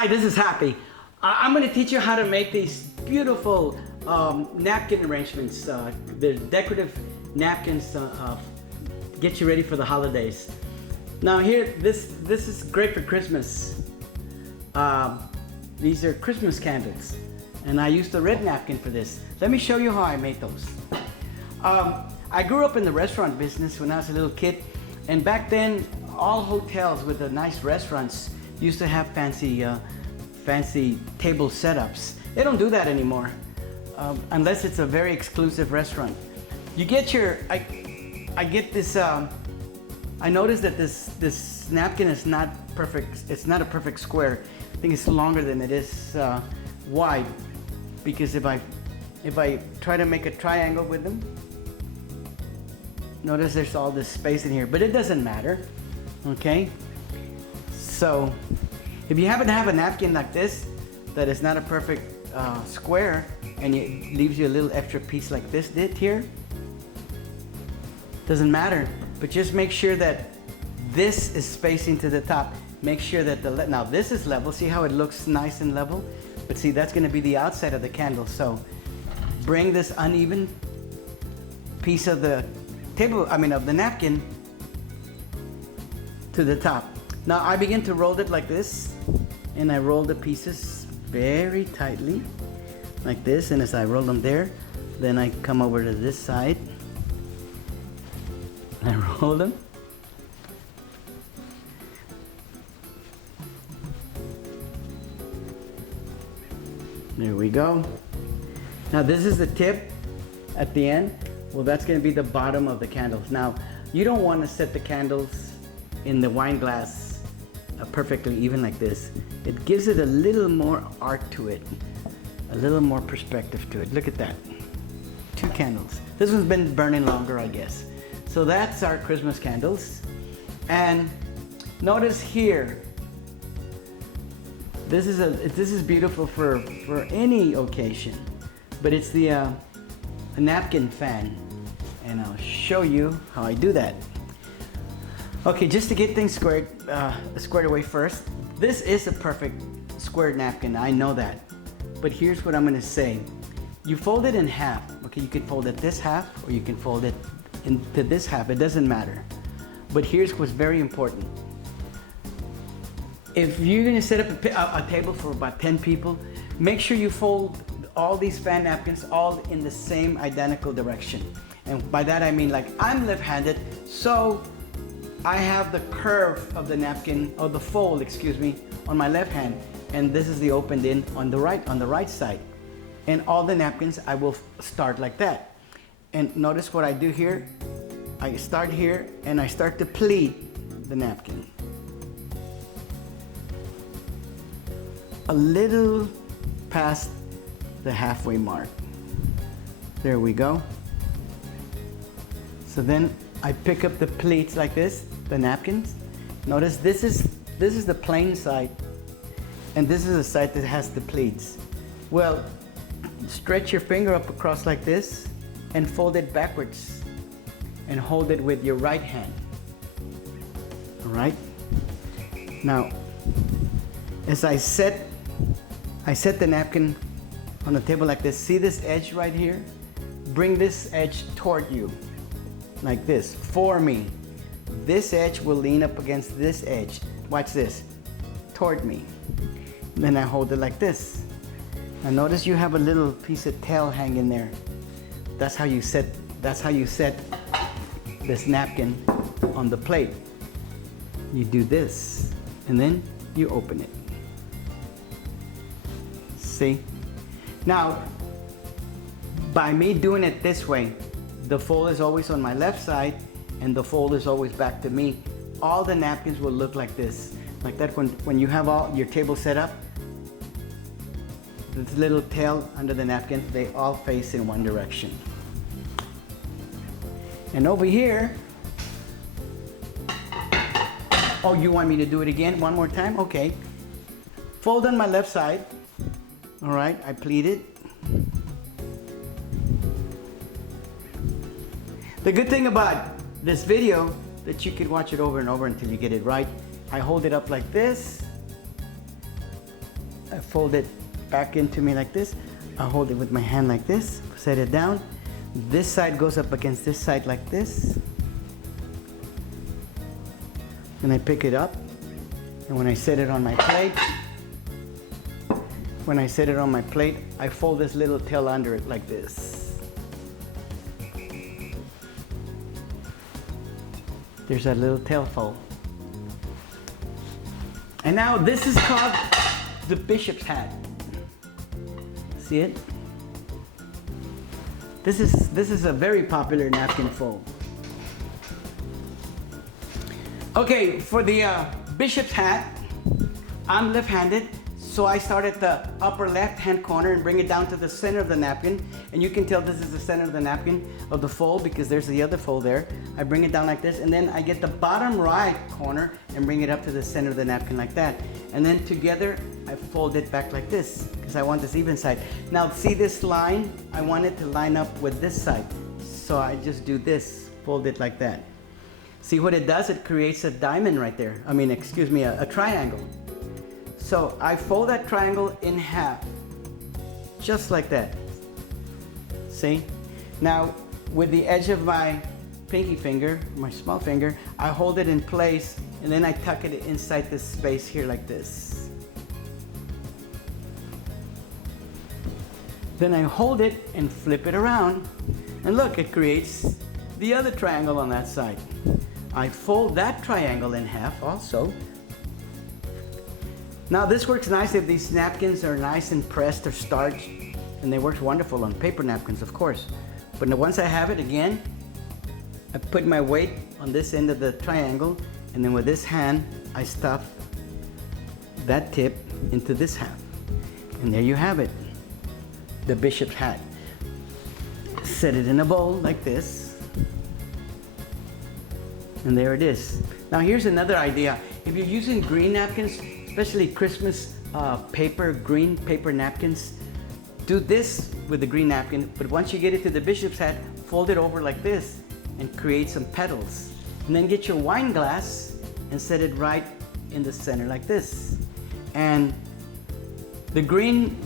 Hi, this is Happy. I'm going to teach you how to make these beautiful napkin arrangements. They're decorative napkins to get you ready for the holidays. Now here, this is great for Christmas. These are Christmas candles, and I used a red napkin for this. Let me show you how I made those. I grew up in the restaurant business when I was a little kid, and back then all hotels with the nice restaurants used to have fancy table setups. They don't do that anymore, unless it's a very exclusive restaurant. You get your, I get this, I noticed that this napkin is not perfect. It's not a perfect square. I think it's longer than it is wide, because if I try to make a triangle with them, notice there's all this space in here, but it doesn't matter, okay? So if you happen to have a napkin like this that is not a perfect square, and it leaves you a little extra piece like this did here, doesn't matter, but just make sure that this is spacing to the top. Make sure that now this is level. See how it looks nice and level? But see, that's gonna be the outside of the candle. So bring this uneven piece of the of the napkin to the top. Now I begin to roll it like this, and I roll the pieces very tightly, like this, and as I roll them there, then I come over to this side, I roll them. There we go. Now this is the tip at the end. Well, that's going to be the bottom of the candles. Now, you don't want to set the candles in the wine glass perfectly even like this. It gives it a little more art to it, a little more perspective to it. Look at that. 2 candles. This one's been burning longer, I guess. So that's our Christmas candles. And notice here, this is beautiful for any occasion, but it's the a napkin fan, and I'll show you how I do that. Okay, just to get things squared away first, this is a perfect squared napkin, I know that, but here's what I'm going to say. You fold it in half. Okay, you can fold it this half, or you can fold it into this half. It doesn't matter. But here's what's very important. If you're going to set up a table for about 10 people, make sure you fold all these fan napkins all in the same identical direction. And by that I mean, like, I'm left-handed, so I have the curve of the napkin, or the fold, excuse me, on my left hand, and this is the opened in on the right side. And all the napkins I will start like that. And notice what I do here. I start here and I start to pleat the napkin a little past the halfway mark. There we go. So then I pick up the pleats like this, the napkins. Notice this is the plain side, and this is the side that has the pleats. Well, stretch your finger up across like this and fold it backwards and hold it with your right hand. All right? Now, as I set the napkin on the table like this, see this edge right here? Bring this edge toward you, like this, for me. This edge will lean up against this edge. Watch this, toward me. Then I hold it like this. Now notice you have a little piece of tail hanging there. That's how you set this napkin on the plate. You do this, and then you open it. See? Now, by me doing it this way, the fold is always on my left side, and the fold is always back to me. All the napkins will look like this. Like that when you have all your table set up, this little tail under the napkin, they all face in one direction. And over here, oh, you want me to do it again one more time? Okay. Fold on my left side. All right, I pleat it. The good thing about this video, that you could watch it over and over until you get it right. I hold it up like this, I fold it back into me like this. I hold it with my hand like this, set it down. This side goes up against this side like this. And I pick it up. And when I set it on my plate, I fold this little tail under it like this. There's that little tail fold. And now this is called the bishop's hat. See it? This is a very popular napkin fold. Okay, for the bishop's hat, I'm left-handed, so I start at the upper left-hand corner and bring it down to the center of the napkin. And you can tell this is the center of the napkin of the fold because there's the other fold there. I bring it down like this, and then I get the bottom right corner and bring it up to the center of the napkin like that. And then together, I fold it back like this because I want this even side. Now see this line? I want it to line up with this side. So I just do this, fold it like that. See what it does? It creates a diamond right there. I mean, excuse me, a triangle. So I fold that triangle in half, just like that. See? Now, with the edge of my pinky finger, my small finger, I hold it in place and then I tuck it inside this space here like this. Then I hold it and flip it around, and look, it creates the other triangle on that side. I fold that triangle in half also. Now this works nice if these napkins are nice and pressed or starched, and they work wonderful on paper napkins, of course. But once I have it again, I put my weight on this end of the triangle, and then with this hand, I stuff that tip into this half. And there you have it, the bishop's hat. Set it in a bowl like this. And there it is. Now here's another idea. If you're using green napkins, especially Christmas green paper napkins, do this with the green napkin, but once you get it to the bishop's hat, fold it over like this and create some petals. And then get your wine glass and set it right in the center like this. And the green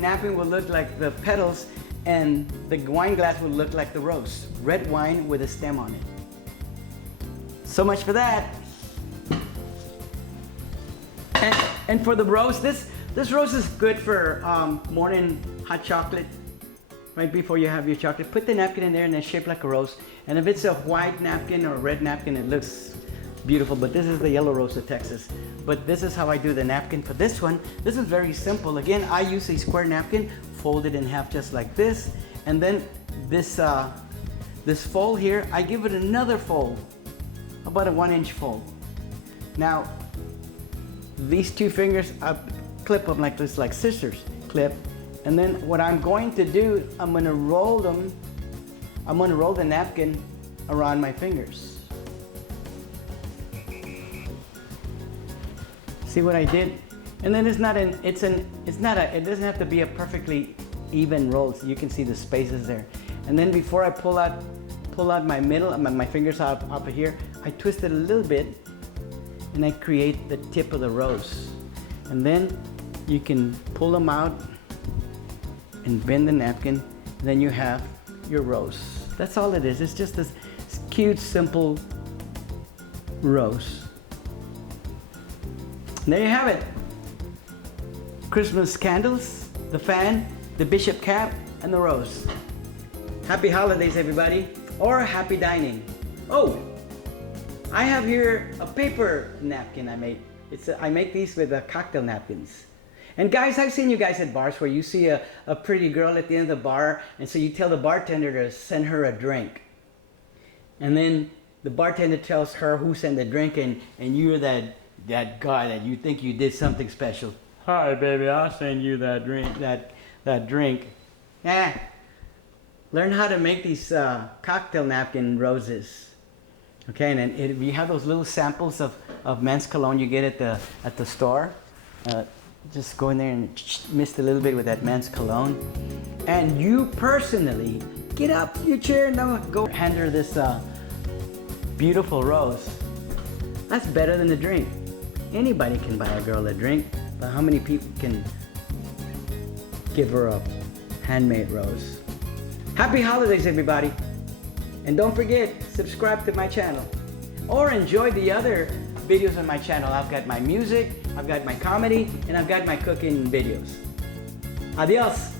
napkin will look like the petals, and the wine glass will look like the rose. Red wine with a stem on it. So much for that. And for the rose, this rose is good for morning hot chocolate. Right before you have your chocolate, put the napkin in there and then shape like a rose. And if it's a white napkin or a red napkin, it looks beautiful. But this is the yellow rose of Texas. But this is how I do the napkin for this one. This is very simple. Again, I use a square napkin, fold it in half just like this. And then this fold here, I give it another fold, about a 1-inch fold. Now, these two fingers, I clip them like this, like scissors clip. And then what I'm going to do, I'm going to roll the napkin around my fingers. See what I did? And then it doesn't have to be a perfectly even roll, so you can see the spaces there. And then before I pull out my fingers out of here, I twist it a little bit and I create the tip of the rose. And then you can pull them out and bend the napkin, and then you have your rose. That's all it is. It's just this cute, simple rose. And there you have it. Christmas candles, the fan, the bishop cap, and the rose. Happy holidays, everybody, or happy dining. Oh, I have here a paper napkin I made. I make these with cocktail napkins. And guys, I've seen you guys at bars where you see a pretty girl at the end of the bar, and so you tell the bartender to send her a drink. And then the bartender tells her who sent the drink, and you're that guy that you think you did something special. Hi, baby, I'll send you that drink. That drink. Learn how to make these cocktail napkin roses. Okay, and then you have those little samples of men's cologne you get at the store. Just go in there and mist a little bit with that men's cologne. And you personally get up your chair and now go hand her this beautiful rose. That's better than the drink. Anybody can buy a girl a drink. But how many people can give her a handmade rose? Happy holidays, everybody. And don't forget, subscribe to my channel. Or enjoy the other videos on my channel. I've got my music, I've got my comedy, and I've got my cooking videos. Adios.